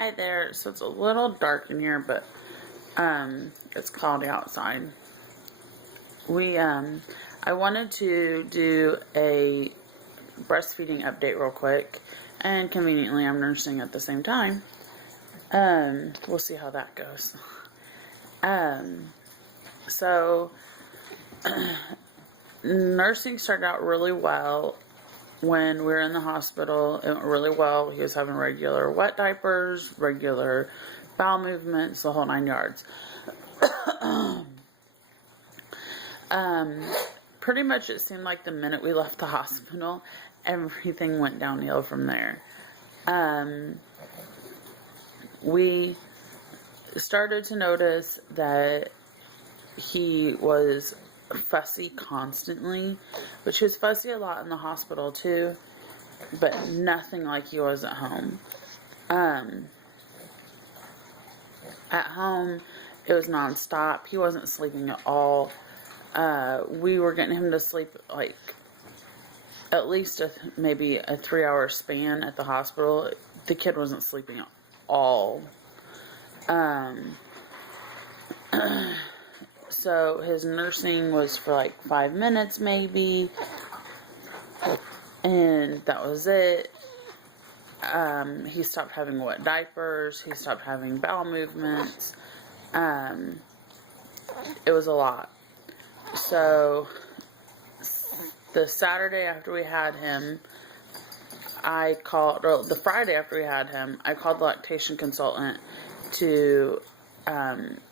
Hi there. So it's a little dark in here, but it's cloudy outside. I wanted to do a breastfeeding update real quick, and conveniently I'm nursing at the same time. We'll see how that goes. So nursing started out really well. When we were in the hospital, it went really well. He was having regular wet diapers, regular bowel movements, the whole 9 yards. Pretty much it seemed like the minute we left the hospital, everything went downhill from there. We started to notice that he was fussy constantly, which he was fussy a lot in the hospital too, but nothing like he was at home. At home, it was nonstop. He wasn't sleeping at all. We were getting him to sleep like at least maybe a 3-hour span at the hospital. The kid wasn't sleeping at all. So his nursing was for like 5 minutes maybe, and that was it. He stopped having wet diapers. He stopped having bowel movements. It was a lot. So the Saturday after we had him, the Friday after we had him, I called the lactation consultant to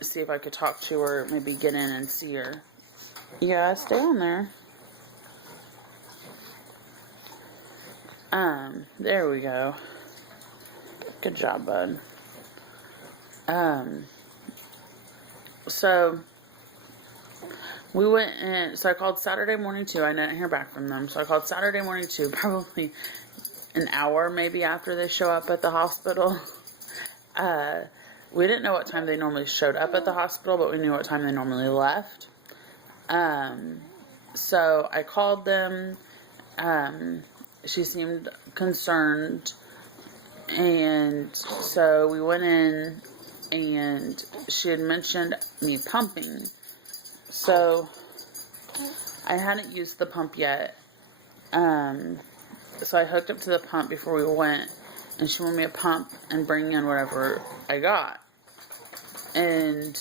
see if I could talk to her, maybe get in and see her. Yeah, stay on there. There we go. Good job, bud. So we went in, so I called Saturday morning too. I didn't hear back from them. So I called Saturday morning too, probably an hour maybe after they show up at the hospital. We didn't know what time they normally showed up at the hospital, but we knew what time they normally left. So I called them. She seemed concerned. And so we went in, and she had mentioned me pumping. So I hadn't used the pump yet. So I hooked up to the pump before we went, and she wanted me to pump and bring in whatever I got. And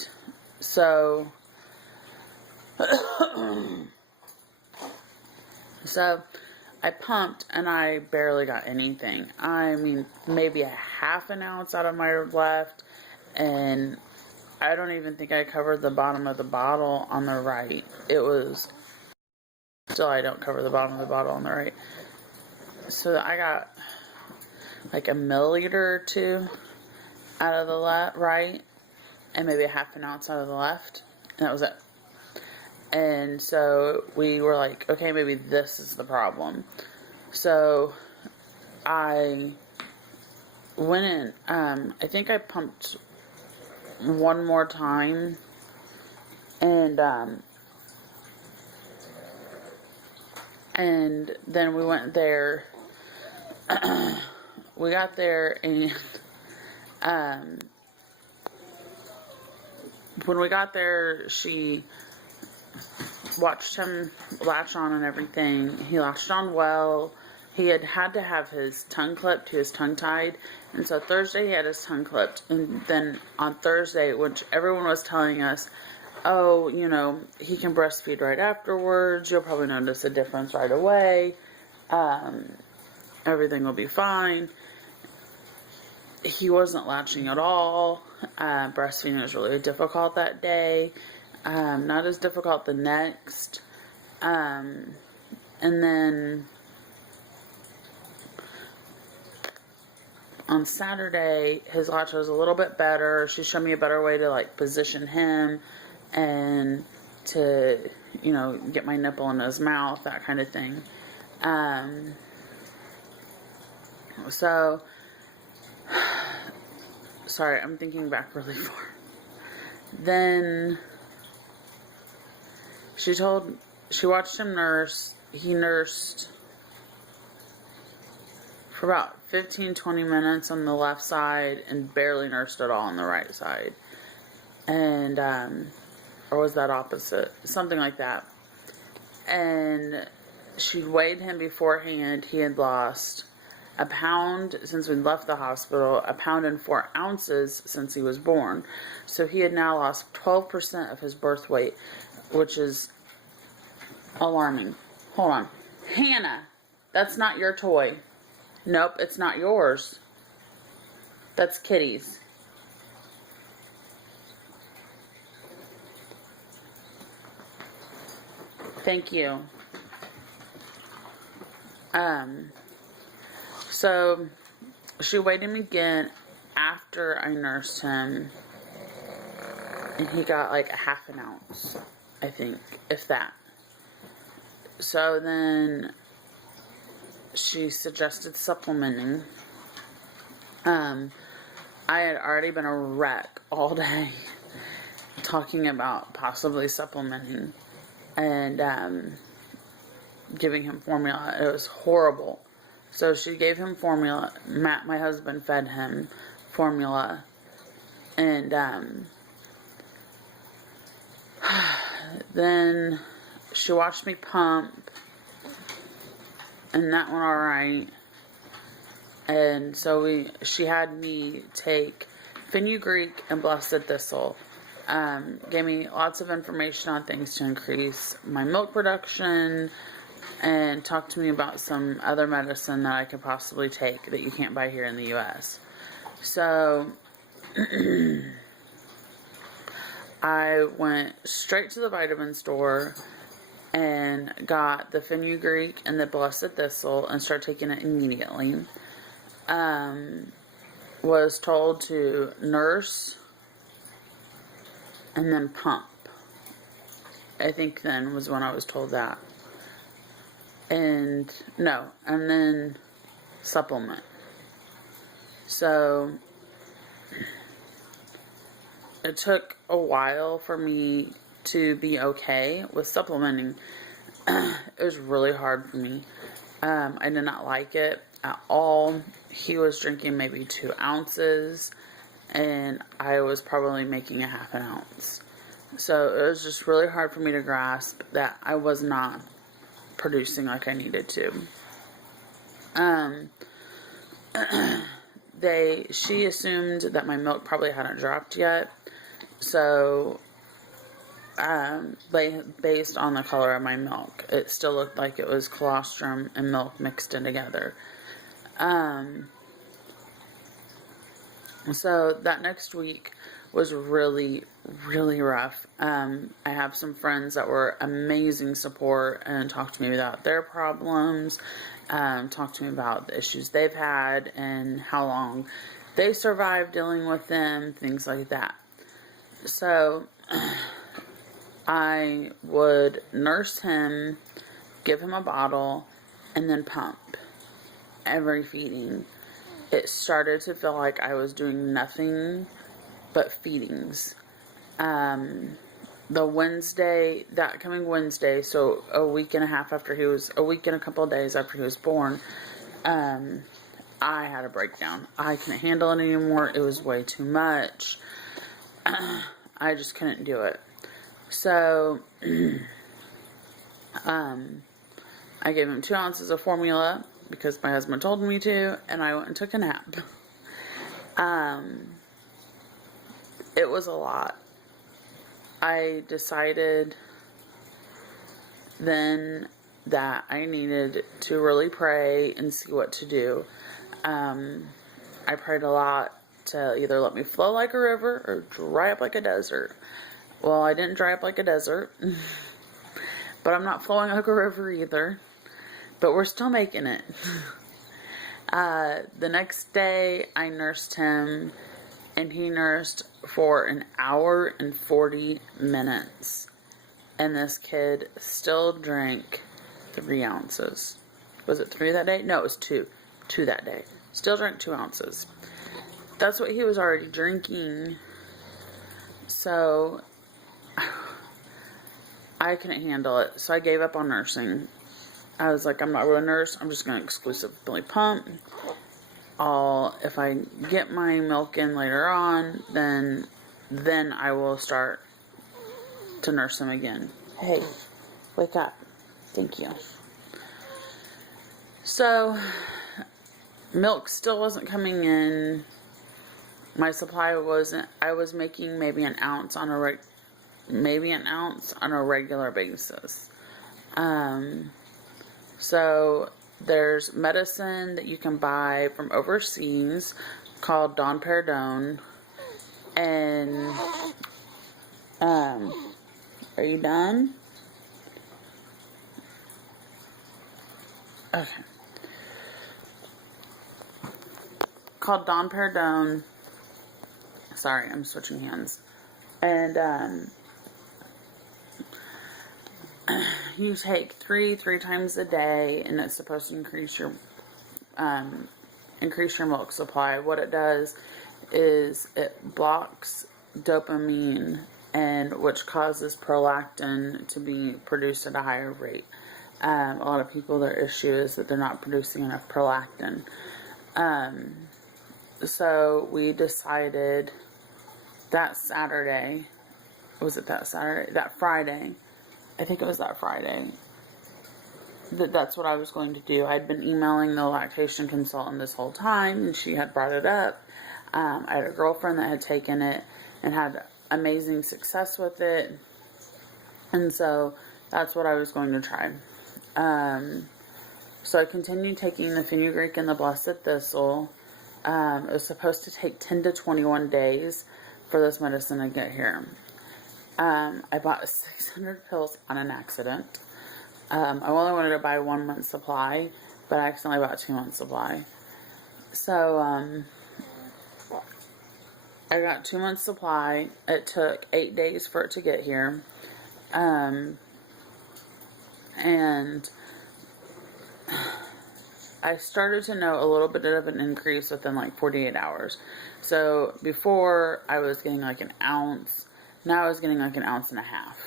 so, I pumped, and I barely got anything. I mean, maybe a half an ounce out of my left, and I don't even think I covered the bottom of the bottle on the right. Still I don't cover the bottom of the bottle on the right. So I got like a milliliter or two out of the right, and maybe a half an ounce out of the left, and that was it. And so we were like, okay, maybe this is the problem. So I went in, I think I pumped one more time, and then we went there. We got there, and when we got there, she watched him latch on and everything. He latched on well. He had to have his tongue clipped. He was tongue tied. And so Thursday he had his tongue clipped. And then on Thursday, which everyone was telling us, oh, he can breastfeed right afterwards. You'll probably notice a difference right away. Everything will be fine. He wasn't latching at all. Breastfeeding was really difficult that day. Not as difficult the next. And then on Saturday, his latch was a little bit better. She showed me a better way to position him and to, get my nipple in his mouth, that kind of thing. So, sorry, I'm thinking back really far. Then she watched him nurse. He nursed for about 15-20 minutes on the left side and barely nursed at all on the right side. And, or was that opposite? Something like that. And she'd weighed him beforehand. He had lost a pound since we left the hospital, a pound and 4 ounces since he was born. So he had now lost 12% of his birth weight, which is alarming. Hold on. Hannah, that's not your toy. Nope, it's not yours. That's Kitty's. Thank you. So she weighed him again after I nursed him, and he got like a half an ounce, I think, if that. So then she suggested supplementing. I had already been a wreck all day talking about possibly supplementing and giving him formula. It was horrible. So she gave him formula. Matt, my husband, fed him formula. And then she watched me pump. And that went alright. And so she had me take fenugreek and blessed thistle. Gave me lots of information on things to increase my milk production, and talked to me about some other medicine that I could possibly take that you can't buy here in the U.S. So I went straight to the vitamin store and got the fenugreek and the blessed thistle and started taking it immediately. Was told to nurse and then pump. I think then was when I was told that. And then supplement. So it took a while for me to be okay with supplementing. It was really hard for me. I did not like it at all. He was drinking maybe 2 ounces, and I was probably making a half an ounce. So it was just really hard for me to grasp that I was not producing like I needed to. She assumed that my milk probably hadn't dropped yet. So, based on the color of my milk, it still looked like it was colostrum and milk mixed in together. So that next week was really, really rough. I have some friends that were amazing support and talked to me about their problems, talked to me about the issues they've had and how long they survived dealing with them, things like that. So I would nurse him, give him a bottle, and then pump every feeding. It started to feel like I was doing nothing but feedings. That coming Wednesday, so a week and a couple of days after he was born, I had a breakdown. I couldn't handle it anymore. It was way too much. I just couldn't do it. So, I gave him 2 ounces of formula because my husband told me to, and I went and took a nap. It was a lot. I decided then that I needed to really pray and see what to do. I prayed a lot to either let me flow like a river or dry up like a desert. Well, I didn't dry up like a desert, but I'm not flowing like a river either. But we're still making it. The next day, I nursed him, and he nursed for an hour and 40 minutes. And this kid still drank 3 ounces. Was it 3 that day? No, it was 2. 2 that day. Still drank 2 ounces. That's what he was already drinking. So, I couldn't handle it. So I gave up on nursing. I was like, I'm not going to nurse. I'm just going to exclusively pump. if I get my milk in later on, then I will start to nurse him again. Hey, wake up. Thank you. So, milk still wasn't coming in. My supply wasn't. I was making maybe an ounce on a regular basis. So there's medicine that you can buy from overseas called domperidone, and are you done? Okay. Called domperidone. Sorry, I'm switching hands. And you take three times a day, and it's supposed to increase your milk supply. What it does is it blocks dopamine, and which causes prolactin to be produced at a higher rate. A lot of people, their issue is that they're not producing enough prolactin. So we decided that Saturday, was it that Saturday? That Friday, I think it was that Friday, that's what I was going to do. I'd been emailing the lactation consultant this whole time, and she had brought it up. I had a girlfriend that had taken it and had amazing success with it, and so that's what I was going to try. So I continued taking the fenugreek and the blessed thistle. It was supposed to take 10 to 21 days for this medicine to get here. I bought 600 pills on an accident. I only wanted to buy 1 month's supply, but I accidentally bought 2 months' supply. So, I got 2 months' supply. It took 8 days for it to get here. And I started to know a little bit of an increase within like 48 hours. So before I was getting like an ounce, now I was getting like an ounce and a half.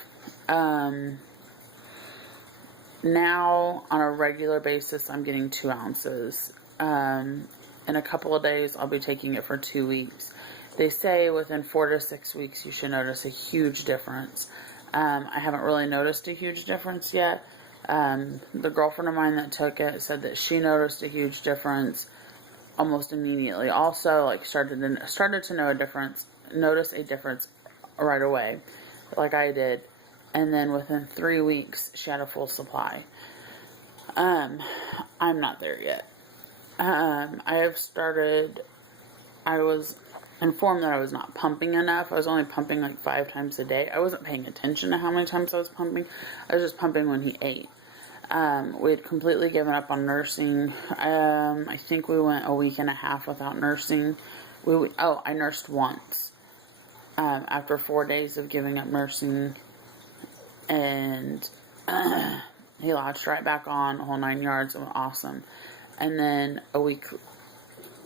Now on a regular basis, I'm getting 2 ounces. In a couple of days, I'll be taking it for 2 weeks. They say within 4 to 6 weeks, you should notice a huge difference. I haven't really noticed a huge difference yet. The girlfriend of mine that took it said that she noticed a huge difference almost immediately. Also, like started to notice a difference right away, like I did. And then within 3 weeks, she had a full supply. I'm not there yet. I was informed that I was not pumping enough. I was only pumping like 5 times a day. I wasn't paying attention to how many times I was pumping. I was just pumping when he ate. We had completely given up on nursing. I think we went a week and a half without nursing. I nursed once. After 4 days of giving up nursing. And he latched right back on, the whole 9 yards. It was awesome. And then a week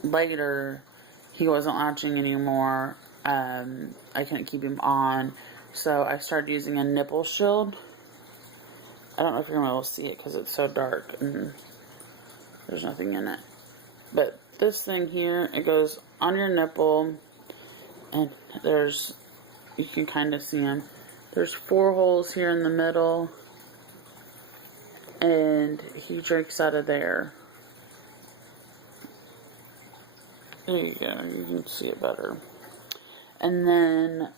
later, he wasn't latching anymore. I couldn't keep him on. So I started using a Nipple Shield. I don't know if you're going to be able to see it because it's so dark and there's nothing in it. But this thing here, it goes on your nipple, and you can kind of see them. There's 4 holes here in the middle, and he drinks out of there. There you go, you can see it better. And then,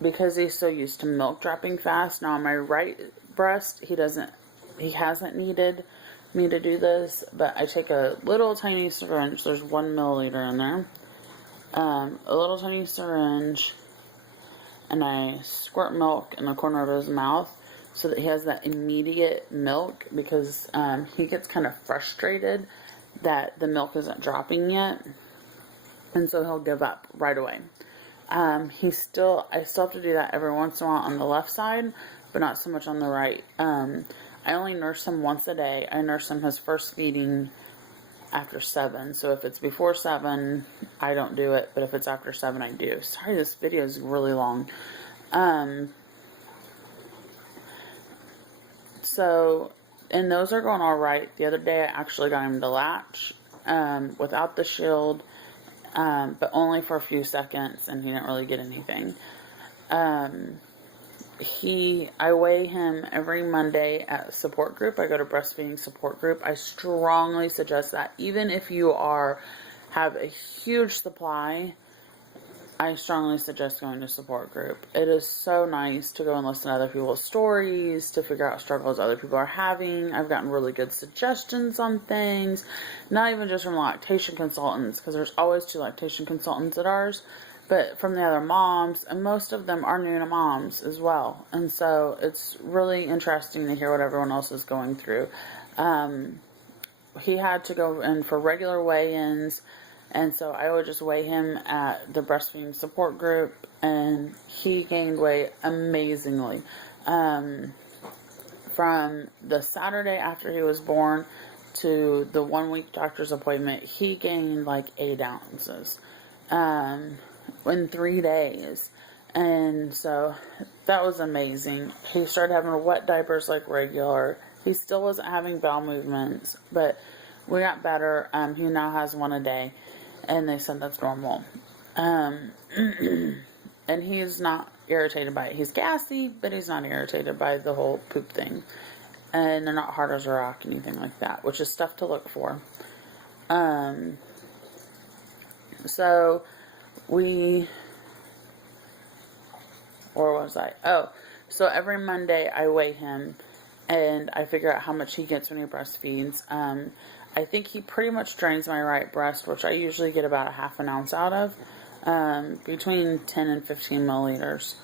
because he's so used to milk dropping fast, now on my right breast, he hasn't needed me to do this, but I take a little tiny syringe, there's 1 milliliter in there, a little tiny syringe, and I squirt milk in the corner of his mouth so that he has that immediate milk, because he gets kind of frustrated that the milk isn't dropping yet, and so he'll give up right away. I still have to do that every once in a while on the left side, but not so much on the right. I only nurse him once a day. I nurse him his first feeding after 7. So if it's before 7, I don't do it. But if it's after 7, I do. Sorry, this video is really long. And those are going all right. The other day, I actually got him to latch. without the shield, but only for a few seconds, and he didn't really get anything. I weigh him every Monday at support group. I go to breastfeeding support group. I strongly suggest that, even if you have a huge supply, I strongly suggest going to support group. It is so nice to go and listen to other people's stories, to figure out struggles other people are having. I've gotten really good suggestions on things, not even just from lactation consultants, because there's always 2 lactation consultants at ours, but from the other moms, and most of them are new to moms as well. And so it's really interesting to hear what everyone else is going through. He had to go in for regular weigh-ins, and so I would just weigh him at the breastfeeding support group, and he gained weight amazingly. From the Saturday after he was born to the 1-week doctor's appointment, he gained like 8 ounces in 3 days. And so that was amazing. He started having wet diapers like regular. He still wasn't having bowel movements, but we got better. He now has 1 a day. And they said that's normal. And he's not irritated by it. He's gassy, but he's not irritated by the whole poop thing. And they're not hard as a rock, anything like that, which is stuff to look for. So where was I? Oh, so every Monday I weigh him, and I figure out how much he gets when he breastfeeds. I think he pretty much drains my right breast, which I usually get about 1/2 ounce out of, between 10 and 15 milliliters.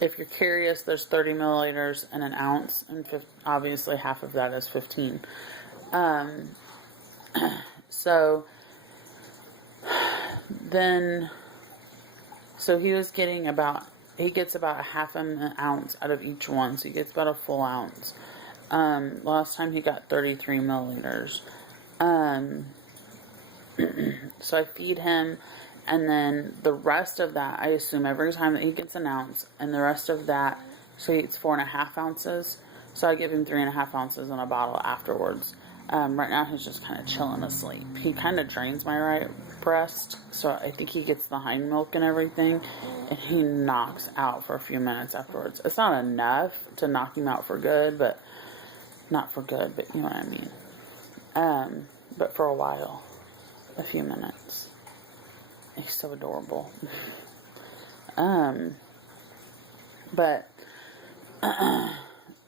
If you're curious, there's 30 milliliters in an ounce, and obviously half of that is 15. So he was getting he gets about 1/2 ounce out of each one, so he gets about a full ounce. Last time he got 33 milliliters. So I feed him, and then the rest of that, I assume every time that he gets an ounce, and the rest of that, so he eats 4.5 ounces. So I give him 3.5 ounces in a bottle afterwards. Right now he's just kind of chilling asleep. He kind of drains my right breast, so I think he gets the hind milk and everything, and he knocks out for a few minutes afterwards. It's not enough to knock him out for good, but not for good, but you know what I mean. But for a while, a few minutes. He's so adorable. But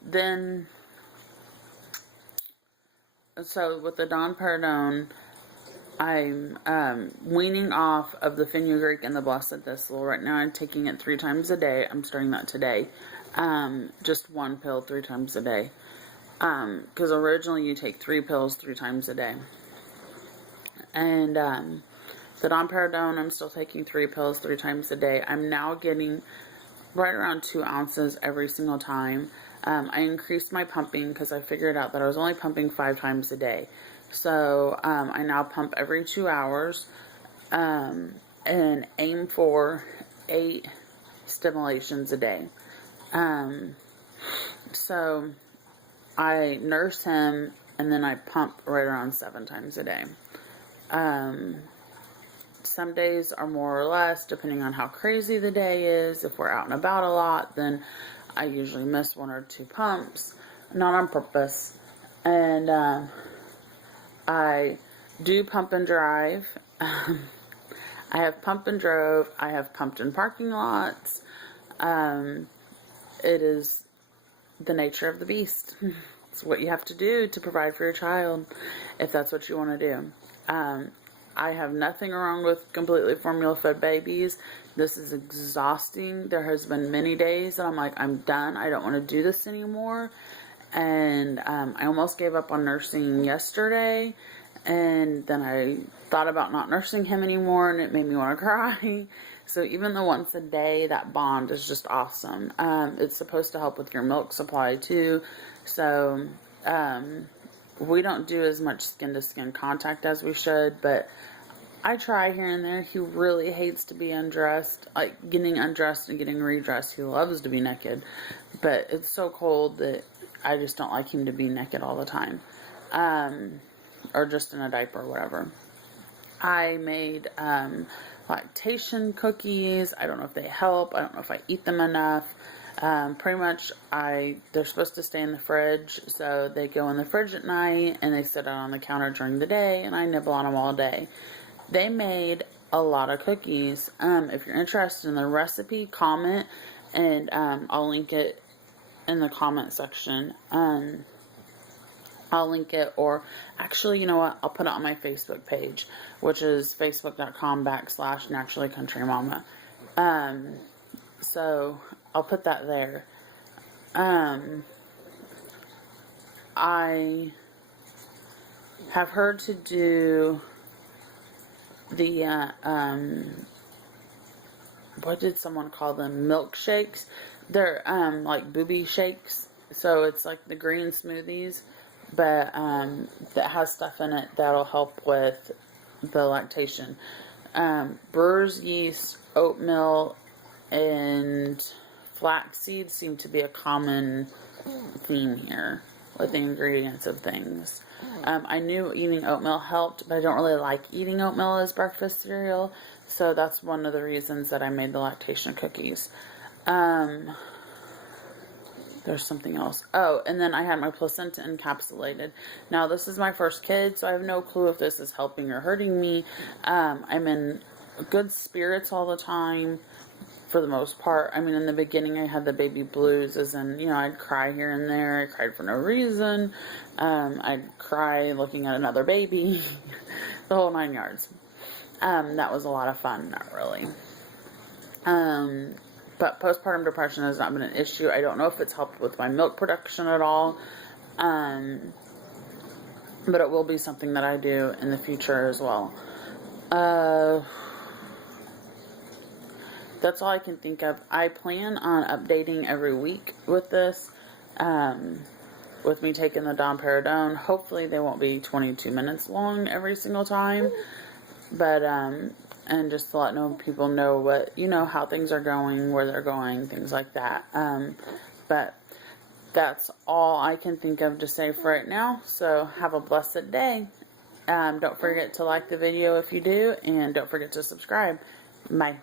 then, so with the domperidone, I'm weaning off of the fenugreek and the blessed thistle. Right now I'm taking it 3 times a day. I'm starting that today. Just 1 pill 3 times a day. Because originally you take 3 pills 3 times a day. And the domperidone, I'm still taking 3 pills 3 times a day. I'm now getting right around 2 ounces every single time. I increased my pumping because I figured out that I was only pumping 5 times a day. So I now pump every 2 hours, and aim for 8 stimulations a day. So I nurse him, and then I pump right around 7 times a day. Some days are more or less, depending on how crazy the day is. If we're out and about a lot, then I usually miss 1 or 2 pumps, not on purpose. And I do pump and drive. I have pump and drove. I have pumped in parking lots. It is the nature of the beast. It's what you have to do to provide for your child, if that's what you want to do. I have nothing wrong with completely formula fed babies. This is exhausting. There has been many days that I'm like, I'm done. I don't want to do this anymore. And I almost gave up on nursing yesterday. And then I thought about not nursing him anymore, and it made me want to cry. So even the once a day, that bond is just awesome. It's supposed to help with your milk supply too. So we don't do as much skin-to-skin contact as we should, but I try here and there. He really hates to be undressed, like getting undressed and getting redressed. He loves to be naked, but it's so cold that I just don't like him to be naked all the time. or just in a diaper or whatever. I made lactation cookies. I don't know if they help. I don't know if I eat them enough. Pretty much they're supposed to stay in the fridge, so they go in the fridge at night and they sit out on the counter during the day, and I nibble on them all day. They made a lot of cookies. If you're interested in the recipe, comment, and I'll link it in the comment section. I'll link it, or actually, you know what? I'll put it on my Facebook page, which is facebook.com/naturallycountrymama. So I'll put that there. I have heard to do the, what did someone call them? Milkshakes. They're, like booby shakes. So it's like the green smoothies, but, that has stuff in it that'll help with the lactation. Brewer's yeast, oatmeal, and flaxseed seem to be a common theme here with the ingredients of things. I knew eating oatmeal helped, but I don't really like eating oatmeal as breakfast cereal, so that's one of the reasons that I made the lactation cookies. There's something else. Oh, and then I had my placenta encapsulated. Now, this is my first kid, so I have no clue if this is helping or hurting me. I'm in good spirits all the time, for the most part. I mean, in the beginning, I had the baby blues, as in, you know, I'd cry here and there. I cried for no reason. I'd cry looking at another baby. The whole 9 yards. That was a lot of fun. Not really. But postpartum depression has not been an issue. I don't know if it's helped with my milk production at all. But it will be something that I do in the future as well. That's all I can think of. I plan on updating every week with this. With me taking the domperidone. Hopefully they won't be 22 minutes long every single time. But, and just to let people know what, you know, how things are going, where they're going, things like that. But that's all I can think of to say for right now. So have a blessed day. Don't forget to like the video if you do, and don't forget to subscribe. Bye.